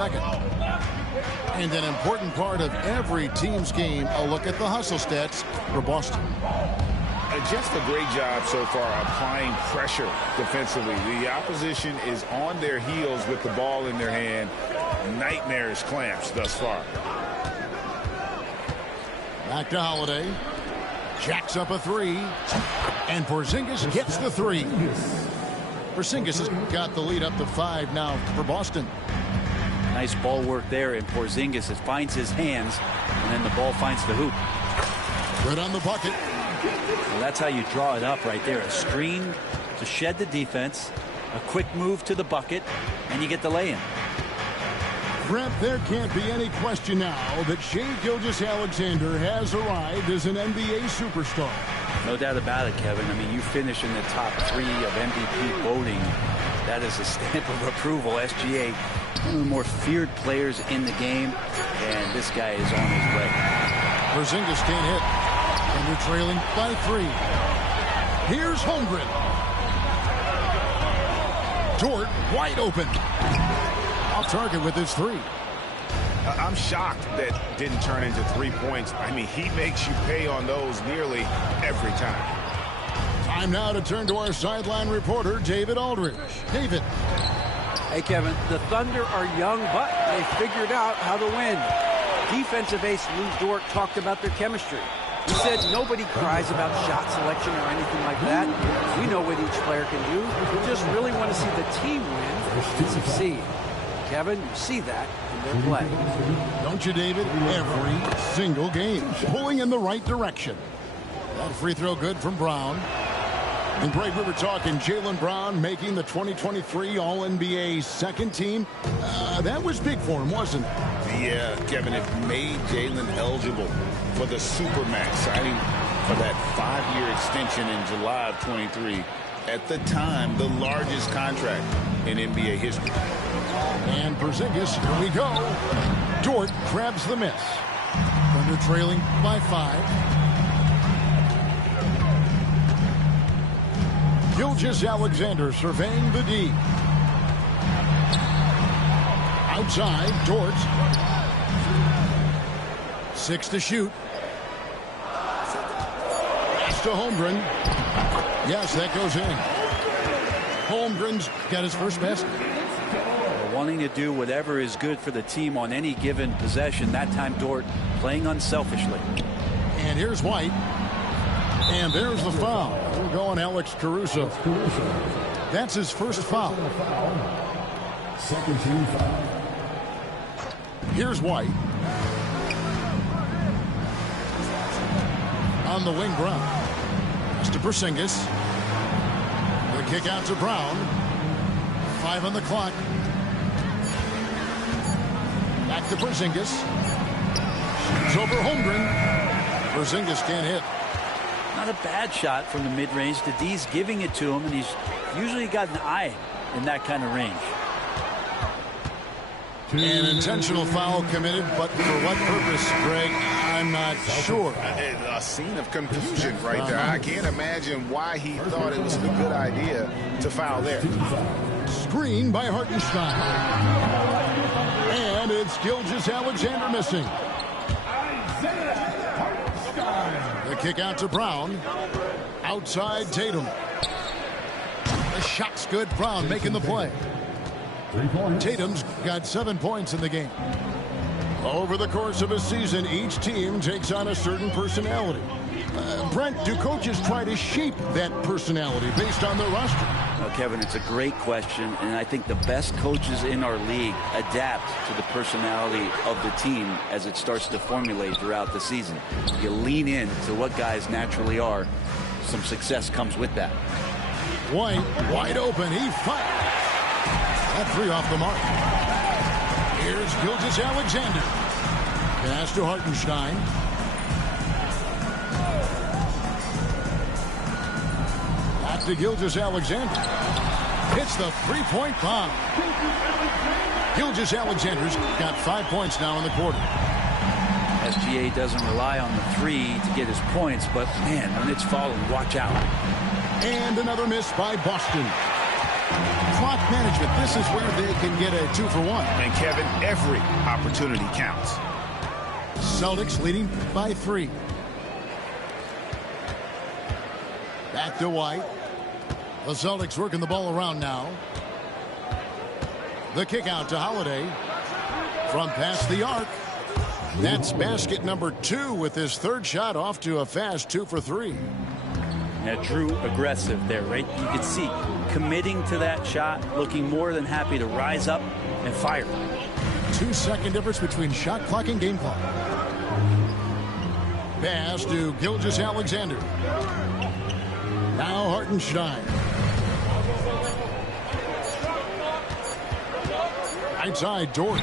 second. And an important part of every team's game, a look at the hustle stats for Boston. Just a great job so far applying pressure defensively. The opposition is on their heels with the ball in their hand. Nightmarish clamps thus far. Back to Holiday. Jacks up a three. And Porzingis gets the three. Porzingis has got the lead up to 5 now for Boston. Nice ball work there, and Porzingis finds his hands, and then the ball finds the hoop. Good on the bucket. Well, that's how you draw it up right there. A screen to shed the defense, a quick move to the bucket, and you get the lay-in. Brett, there can't be any question now that Shai Gilgeous-Alexander has arrived as an NBA superstar. No doubt about it, Kevin. I mean, you finish in the top 3 of MVP voting. That is a stamp of approval. SGA, one of the more feared players in the game, and this guy is on his way. Porzingis can't hit. And they're trailing by 3. Here's Holmgren. Dort wide open. Off target with his 3. I'm shocked that didn't turn into 3 points. I mean, he makes you pay on those nearly every time. Time now to turn to our sideline reporter, David Aldridge. David. Hey, Kevin, the Thunder are young, but they figured out how to win. Defensive ace Lou Dort talked about their chemistry. He said nobody cries about shot selection or anything like that. We know what each player can do. We just really want to see the team win and succeed. Kevin, you see that in their play. Don't you, David? Every single game. Pulling in the right direction. That free throw good from Brown. And Greg, we were talking Jaylen Brown making the 2023 All-NBA second team. That was big for him, wasn't it? Yeah, Kevin, it made Jaylen eligible for the Supermax, signing for that 5-year extension in July of 23. At the time, the largest contract in NBA history. And Porzingis, here we go. Dort grabs the miss. Thunder trailing by 5. Gilgeous-Alexander surveying the D. Outside, Dort. 6 to shoot. Pass to Holmgren. Yes, that goes in. Holmgren's got his first basket. Wanting to do whatever is good for the team on any given possession. That time, Dort playing unselfishly. And here's White. And there's the foul. We're going Alex Caruso. That's his first foul. Second team foul. Here's White. On the wing, Brown. It's to Porzingis. The kick out to Brown. 5 on the clock. Back to Porzingis. Shoots over Holmgren. Porzingis can't hit. Not a bad shot from the mid-range. The D's giving it to him, and he's usually got an eye in that kind of range. An intentional foul committed, but for what purpose, Greg, I'm not sure. A scene of confusion right there. I can't imagine why he thought it was a good idea to foul there. Screen by Hartenstein. And it's Gilgeous-Alexander missing. The kick out to Brown. Outside Tatum. The shot's good. Brown making the play. Tatum's got 7 points in the game. Over the course of a season, each team takes on a certain personality. Brent, do coaches try to shape that personality based on their roster? Well, Kevin, it's a great question, and I think the best coaches in our league adapt to the personality of the team as it starts to formulate throughout the season. You lean in to what guys naturally are. Some success comes with that. White, wide open. He fires. That 3 off the mark. Here's Gilgeous-Alexander. Pass to Hartenstein. Back to Gilgeous-Alexander. Hits the 3-point bomb. Gilgeous-Alexander's got 5 points now in the quarter. SGA doesn't rely on the 3 to get his points, but man, when it's falling, watch out. And another miss by Boston. clock management. This is where they can get a 2-for-1. And Kevin, every opportunity counts. Celtics leading by 3. Back to White. The Celtics working the ball around now. The kick out to Holiday. From past the arc. That's basket number 2 with his third shot off to a fast 2 for 3. Yeah, Drew aggressive there, right? You could see committing to that shot, looking more than happy to rise up and fire. 2-second difference between shot clock and game clock. Pass to Gilgeous-Alexander. Now Hartenstein. Right side, George.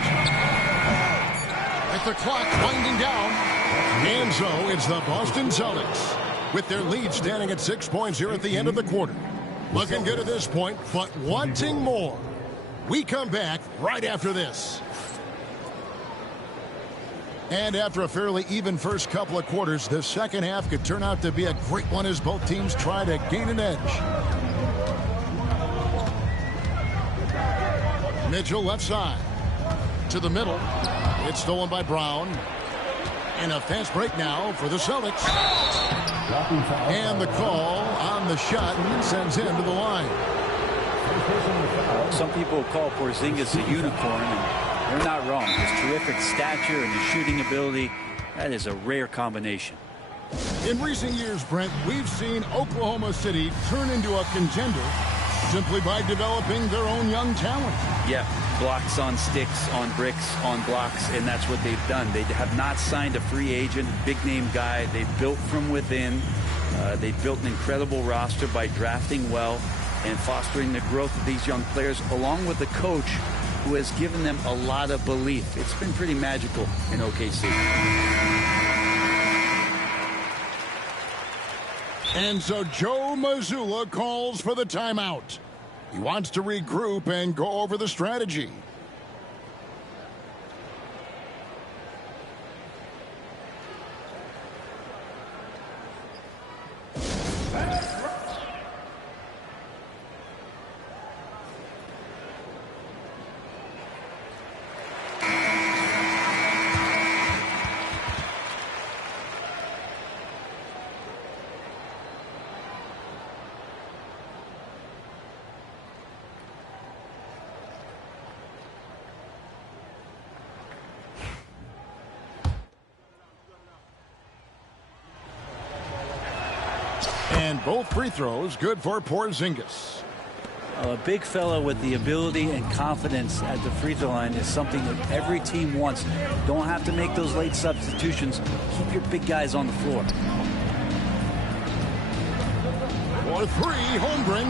With the clock winding down. And so it's the Boston Celtics with their lead standing at 6 points here at the end of the quarter. Looking good at this point, but wanting more. We come back right after this. And after a fairly even first couple of quarters, the second half could turn out to be a great one as both teams try to gain an edge. Mitchell left side. To the middle. It's stolen by Brown. And a fast break now for the Celtics. And the call on the shot sends him to the line. Some people call Porzingis a unicorn, and they're not wrong. His terrific stature and his shooting ability, that is a rare combination. In recent years, Brent, we've seen Oklahoma City turn into a contender simply by developing their own young talent. Yeah, blocks on sticks, on bricks, on blocks, and that's what they've done. They have not signed a free agent, big-name guy. They built from within. They built an incredible roster by drafting well and fostering the growth of these young players, along with a coach who has given them a lot of belief. It's been pretty magical in OKC. And so Joe Mazzulla calls for the timeout. He wants to regroup and go over the strategy. And both free throws good for Porzingis. A big fella with the ability and confidence at the free throw line is something that every team wants. Don't have to make those late substitutions. Keep your big guys on the floor. For 3, Holmgren.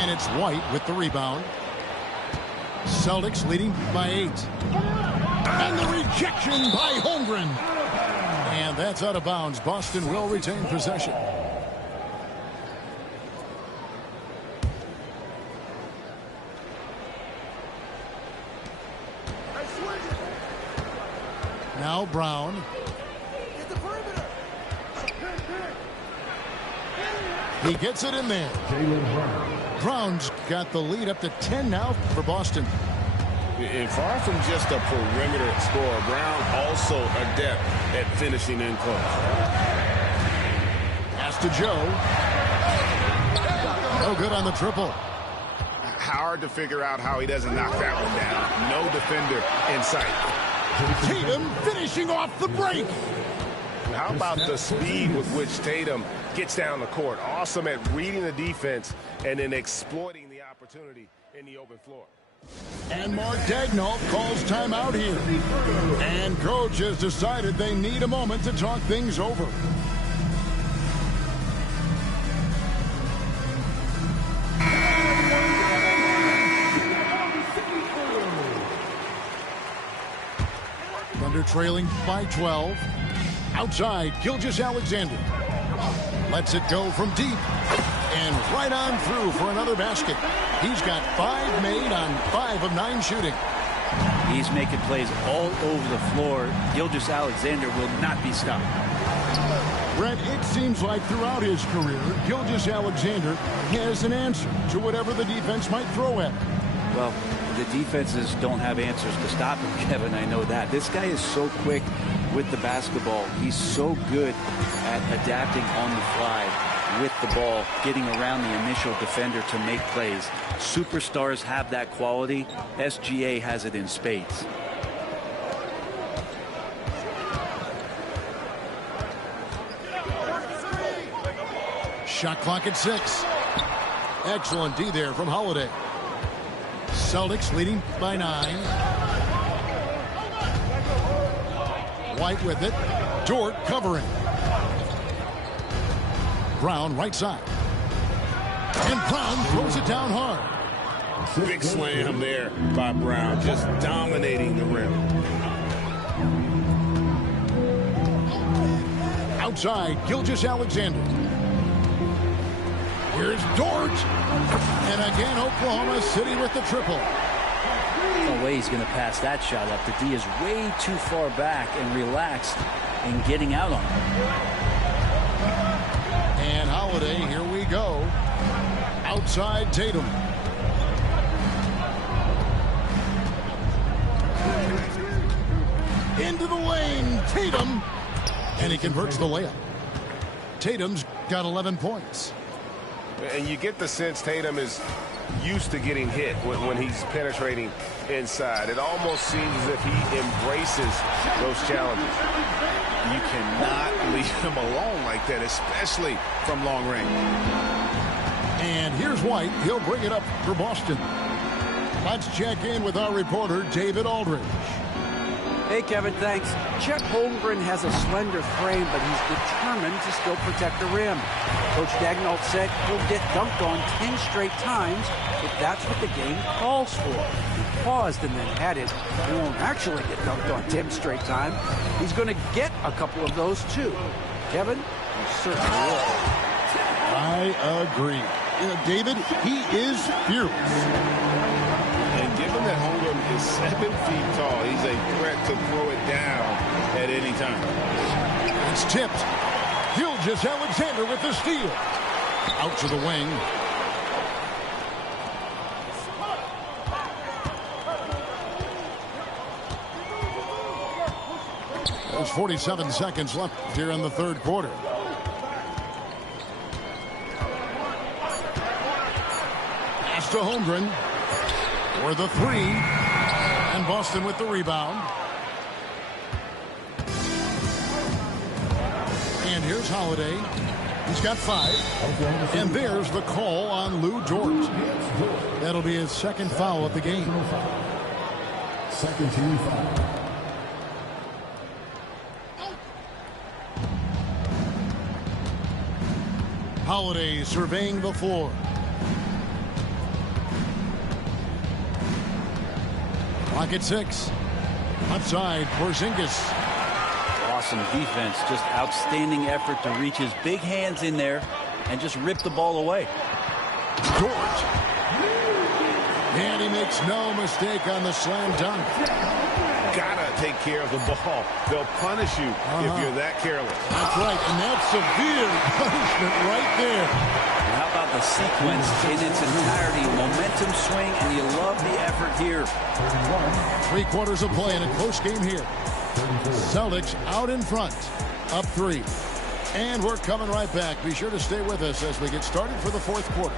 And it's White with the rebound. Celtics leading by 8. And the rejection by Holmgren. And that's out of bounds. Boston will retain possession. Now Brown. He gets it in there. Brown's got the lead up to 10 now for Boston. And far from just a perimeter scorer, Brown also adept at finishing in close. Pass to Joe. No good on the triple. Hard to figure out how he doesn't knock that one down. No defender in sight. Tatum finishing off the break. How about the speed with which Tatum gets down the court? Awesome at reading the defense and then exploiting the opportunity in the open floor. And Mark Daigneault calls timeout here. And coach has decided they need a moment to talk things over. Thunder trailing by 12. Outside, Gilgeous-Alexander. Lets it go from deep. And right on through for another basket. He's got 5 made on 5 of 9 shooting. He's making plays all over the floor. Gilgeous-Alexander will not be stopped. Brett, it seems like throughout his career, Gilgeous-Alexander has an answer to whatever the defense might throw at him. Well, the defenses don't have answers to stop him, Kevin. I know that. This guy is so quick with the basketball. He's so good at adapting on the fly with the ball, getting around the initial defender to make plays. Superstars have that quality. SGA has it in spades. Shot clock at 6. Excellent D there from Holiday. Celtics leading by 9. White with it. Dort covering. Brown right side. And Brown throws it down hard. Big slam there by Brown, just dominating the rim. Outside, Gilgeous-Alexander. Here's Dort. And again, Oklahoma City with the triple. No way he's going to pass that shot up. The D is way too far back and relaxed in getting out on him. And Holiday, here we go. Outside Tatum. Into the lane, Tatum. And he converts the layup. Tatum's got 11 points. And you get the sense Tatum is used to getting hit when he's penetrating inside. It almost seems as if he embraces those challenges. You cannot leave him alone like that, especially from long range. And here's White. He'll bring it up for Boston. Let's check in with our reporter, David Aldridge. Hey, Kevin, thanks. Chet Holmgren has a slender frame, but he's determined to still protect the rim. Coach Daigneault said he'll get dunked on 10 straight times if that's what the game calls for. He paused and then added, he won't actually get dunked on 10 straight times. He's going to get a couple of those, too. Kevin, he certainly will. I agree. David, he is fearless. And given that Holmgren is 7 feet tall, he's a threat to throw it down at any time. It's tipped. Gilgeous-Alexander with the steal. Out to the wing. There's 47 seconds left here in the third quarter. Pass to Holmgren. For the 3. And Boston with the rebound. And here's Holiday. He's got 5. And there's the call on Lou Dort. That'll be his second foul of the game. Second team foul. Holiday surveying the floor. Clock at 6. Outside, Porzingis. Awesome defense, just outstanding effort to reach his big hands in there and just rip the ball away. Dort. And he makes no mistake on the slam dunk. Gotta take care of the ball. They'll punish you if you're that careless. That's right, and that's severe punishment right there. And how about the sequence in its entirety? Momentum swing, and you love the effort here. 3 quarters of play in a close game here. Celtics out in front, up 3. And we're coming right back. Be sure to stay with us as we get started for the fourth quarter.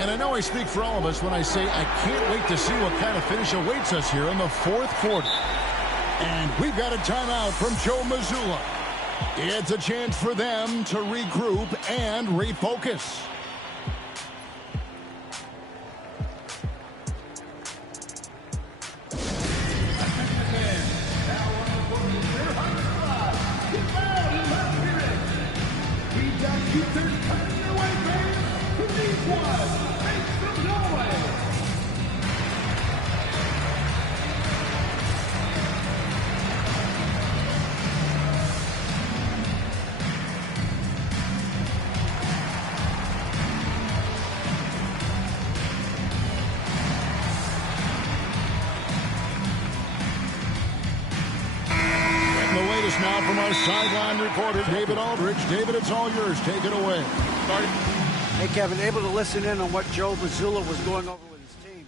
And I know I speak for all of us when I say I can't wait to see what kind of finish awaits us here in the fourth quarter. And we've got a timeout from Joe Mazzulla. It's a chance for them to regroup and refocus. now from our sideline reporter, David Aldridge. David, it's all yours. Take it away. Hey, Kevin, able to listen in on what Joe Mazzulla was going over with his team.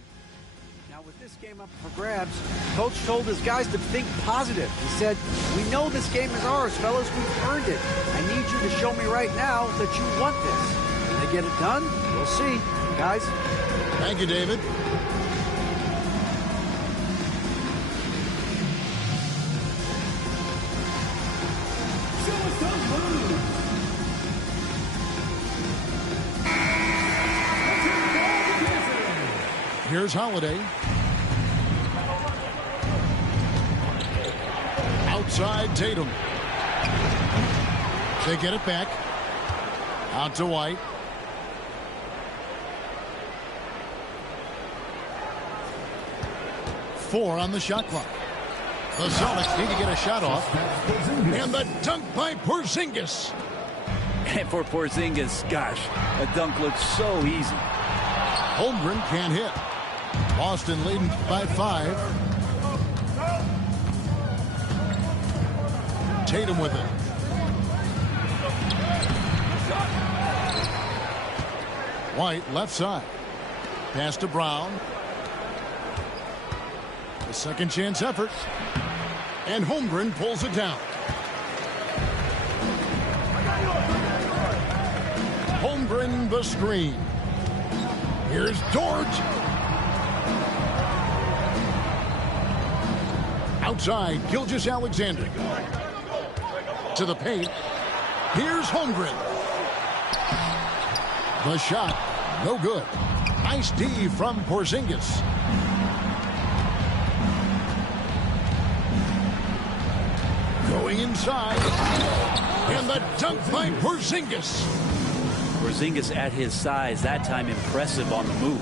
Now, with this game up for grabs, Coach told his guys to think positive. He said, "We know this game is ours, fellas. We've earned it. I need you to show me right now that you want this." Can they get it done? We'll see, guys. Thank you, David. Here's Holiday. Outside Tatum. They get it back. Out to White. Four on the shot clock. The Celtics need to get a shot off. And the dunk by Porzingis. And for Porzingis, gosh, a dunk looks so easy. Holmgren can't hit. Boston leading by 5. Tatum with it. White left side. Pass to Brown. A second chance effort. And Holmgren pulls it down. Holmgren the screen. Here's Dort. Outside, Gilgeous-Alexander. To the paint. Here's Holmgren. The shot, no good. Nice D from Porzingis. Going inside. And the dunk by Porzingis. Porzingis at his size, that time impressive on the move.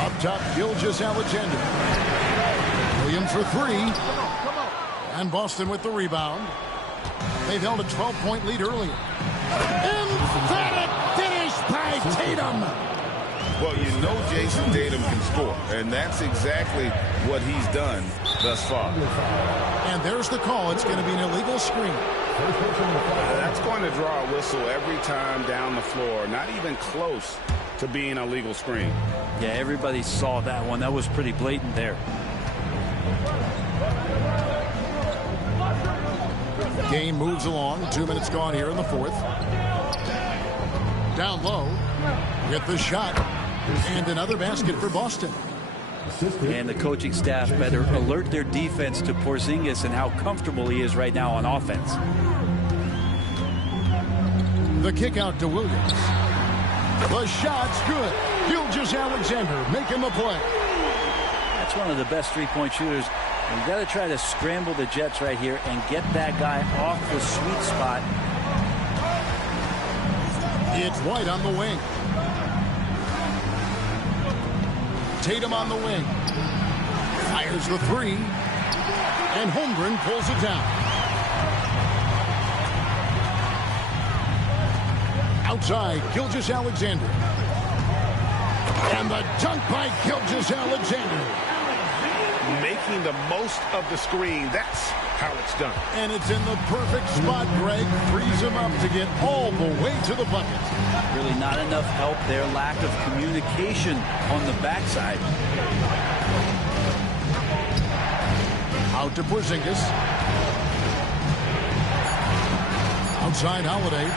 Up top, Gilgeous-Alexander. Williams for 3. And Boston with the rebound. They've held a 12-point lead earlier. Emphatic finish by Tatum. Well, you know Jason Tatum can score, and that's exactly what he's done thus far. And there's the call. It's going to be an illegal screen. That's going to draw a whistle every time down the floor. Not even close to being a legal screen. Yeah, everybody saw that one. That was pretty blatant there. Game moves along. 2 minutes gone here in the 4th. Down low. Get the shot. And another basket for Boston. And the coaching staff better alert their defense to Porzingis and how comfortable he is right now on offense. The kick out to Williams. The shot's good. Gilgeous-Alexander making the play. That's one of the best three-point shooters. And you got to try to scramble the Jets right here and get that guy off the sweet spot. It's White on the wing. Tatum on the wing. Fires the 3. And Holmgren pulls it down. Outside, Gilgeous-Alexander. And the dunk by Gilgeous-Alexander. Making the most of the screen. That's how it's done. And it's in the perfect spot. Greg frees him up to get all the way to the bucket. Really not enough help there. Lack of communication on the backside. Out to Porzingis. Outside Holiday.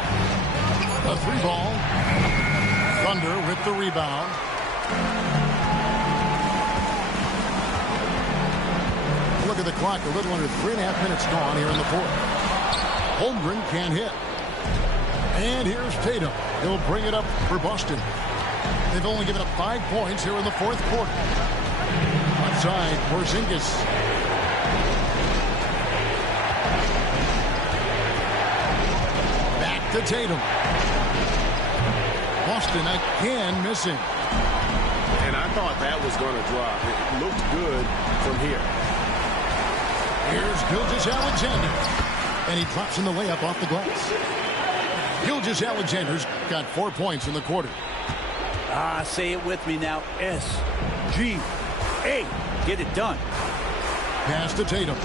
The 3-ball. Thunder with the rebound. Look at the clock. A little under 3.5 minutes gone here in the 4th. Holmgren can't hit. And here's Tatum. He'll bring it up for Boston. They've only given up 5 points here in the 4th quarter. Outside, Porzingis. Back to Tatum. Boston again missing. And I thought that was going to drop. It looked good from here. Here's Gilgeous-Alexander. And he drops in the layup off the glass. Gilgeous-Alexander's got 4 points in the quarter. Say it with me now. S-G-A. Get it done. Pass to Tatum.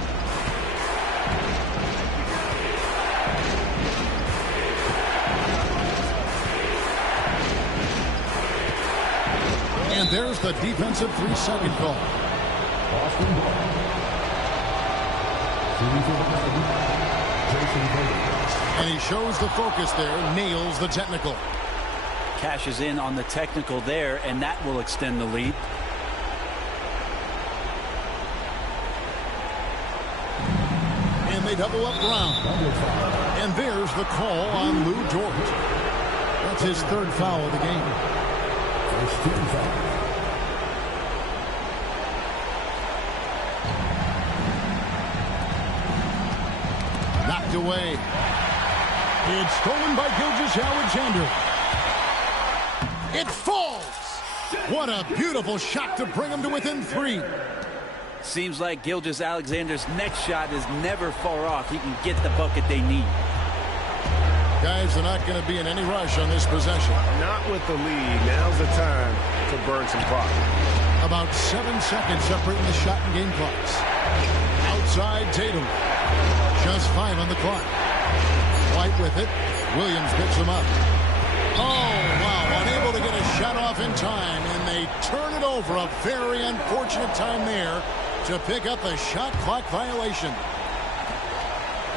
And there's the defensive 3-second call. And he shows the focus there, nails the technical. Cashes in on the technical there, and that will extend the lead. And they double up Brown. And there's the call on Lou Dort. That's his third foul of the game. First team foul. Knocked away. It's stolen by Gilgeous-Alexander. It falls. What a beautiful shot to bring him to within 3. Seems like Gilgeous-Alexander's next shot is never far off. He can get the bucket they need. Guys are not going to be in any rush on this possession. Not with the lead. Now's the time to burn some clock. About 7 seconds separating the shot and game clocks. Outside Tatum. Just 5 on the clock. White with it. Williams picks him up. Oh, wow. Unable to get a shot off in time, and they turn it over. A very unfortunate time there to pick up a shot clock violation.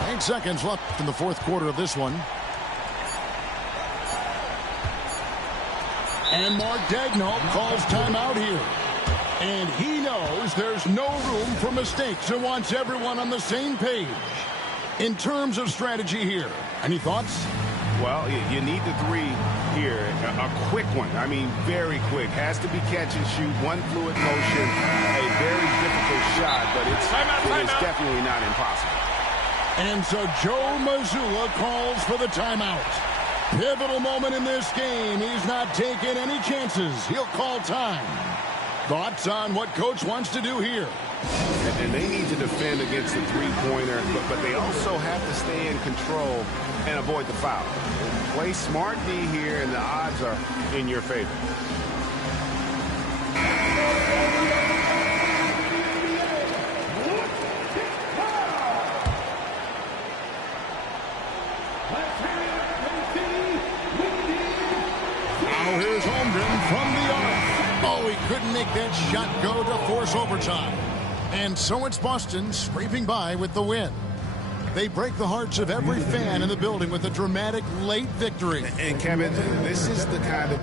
8 seconds left in the fourth quarter of this one. And Mark Daigneault calls timeout here. And he knows there's no room for mistakes and wants everyone on the same page. In terms of strategy here, any thoughts? Well, you need the 3 here. A quick one. I mean, very quick. Has to be catch and shoot. One fluid motion. A very difficult shot, but it is definitely not impossible. And so Joe Mazzulla calls for the timeout. Pivotal moment in this game. He's not taking any chances. He'll call time. Thoughts on what coach wants to do here? And they need to defend against the three-pointer, but they also have to stay in control and avoid the foul. Play smart D here, and the odds are in your favor. Now here's Holmgren from the arc. Oh, he couldn't make that shot go to force overtime. And so it's Boston scraping by with the win. They break the hearts of every fan in the building with a dramatic late victory. And Kevin, this is the kind of